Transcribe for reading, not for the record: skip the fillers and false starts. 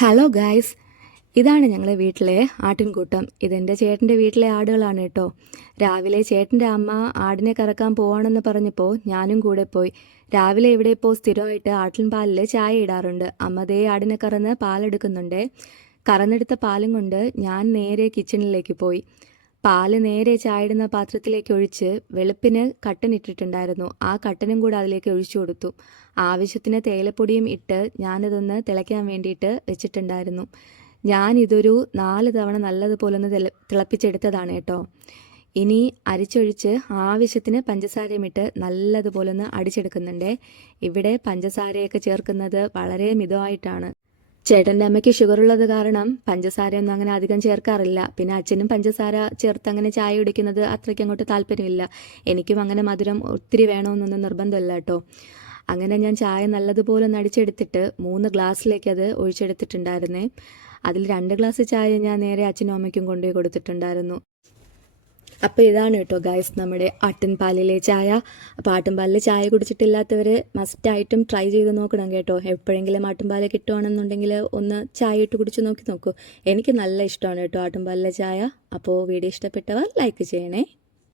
Hello guys, ഇതാണ് ഞങ്ങളെ വീട്ടിലെ ആട്ടിൻകൂട്ടം. ഇതെൻ്റെ ചേട്ടൻ്റെ വീട്ടിലെ ആടുകളാണ് കേട്ടോ. രാവിലെ ചേട്ടൻ്റെ അമ്മ ആടിനെ കറക്കാൻ പോവാണെന്ന് പറഞ്ഞപ്പോൾ ഞാനും കൂടെ പോയി. രാവിലെ ഇവിടെ ഇപ്പോൾ സ്ഥിരമായിട്ട് ആട്ടിൻപാലിൽ ചായ ഇടാറുണ്ട്. അമ്മ ദേ ആടിനെ കറന്ന് പാലെടുക്കുന്നുണ്ട്. കറന്നെടുത്ത പാലും കൊണ്ട് ഞാൻ നേരെ കിച്ചണിലേക്ക് പോയി. പാല് നേരെ ചായയിടുന്ന പാത്രത്തിലേക്ക് ഒഴിച്ച് വെളുപ്പിന് കട്ടൻ ഇട്ടിട്ടുണ്ടായിരുന്നു. ആ കട്ടനും കൂടെ അതിലേക്ക് ഒഴിച്ചു കൊടുത്തു. ആവശ്യത്തിന് തേയിലപ്പൊടിയും ഇട്ട് ഞാനിതൊന്ന് തിളയ്ക്കാൻ വേണ്ടിയിട്ട് വെച്ചിട്ടുണ്ടായിരുന്നു. ഞാനിതൊരു 4 തവണ നല്ലതുപോലെ ഒന്ന് തിളപ്പിച്ചെടുത്തതാണ് കേട്ടോ. ഇനി അരിച്ചൊഴിച്ച് ആവശ്യത്തിന് പഞ്ചസാരയും ഇട്ട് നല്ലതുപോലെ ഒന്ന് അടിച്ചെടുക്കുന്നുണ്ട്. ഇവിടെ പഞ്ചസാരയൊക്കെ ചേർക്കുന്നത് വളരെ മിതമായിട്ടാണ്. ചേട്ടൻ്റെ അമ്മയ്ക്ക് ഷുഗറുള്ളത് കാരണം പഞ്ചസാരയൊന്നും അങ്ങനെ അധികം ചേർക്കാറില്ല. പിന്നെ അച്ഛനും പഞ്ചസാര ചേർത്ത് അങ്ങനെ ചായ കുടിക്കുന്നത് അത്രയ്ക്ക് അങ്ങോട്ട് താല്പര്യമില്ല. എനിക്കും അങ്ങനെ മധുരം ഒത്തിരി വേണമെന്നൊന്നും നിർബന്ധമില്ല കേട്ടോ. അങ്ങനെ ഞാൻ ചായ നല്ലതുപോലെ ഒന്ന് അടിച്ചെടുത്തിട്ട് 3 ഗ്ലാസ്സിലേക്ക് അത് ഒഴിച്ചെടുത്തിട്ടുണ്ടായിരുന്നേ. അതിൽ 2 ഗ്ലാസ് ചായ ഞാൻ നേരെ അച്ഛനും അമ്മയ്ക്കും കൊണ്ടുപോയി കൊടുത്തിട്ടുണ്ടായിരുന്നു. അപ്പോൾ ഇതാണ് കേട്ടോ ഗായ്സ് നമ്മുടെ ആട്ടിൻപാലിലെ ചായ. അപ്പോൾ ആട്ടിൻപാലിൽ ചായ കുടിച്ചിട്ടില്ലാത്തവർ മസ്റ്റായിട്ടും ട്രൈ ചെയ്ത് നോക്കണം കേട്ടോ. എപ്പോഴെങ്കിലും ആട്ടിൻപാൽ കിട്ടുവാണെന്നുണ്ടെങ്കിൽ ഒന്ന് ചായ ഇട്ട് കുടിച്ച് നോക്കൂ. എനിക്ക് നല്ല ഇഷ്ടമാണ് കേട്ടോ ആട്ടിൻപാലിലെ ചായ. അപ്പോൾ വീഡിയോ ഇഷ്ടപ്പെട്ടവർ ലൈക്ക് ചെയ്യണേ.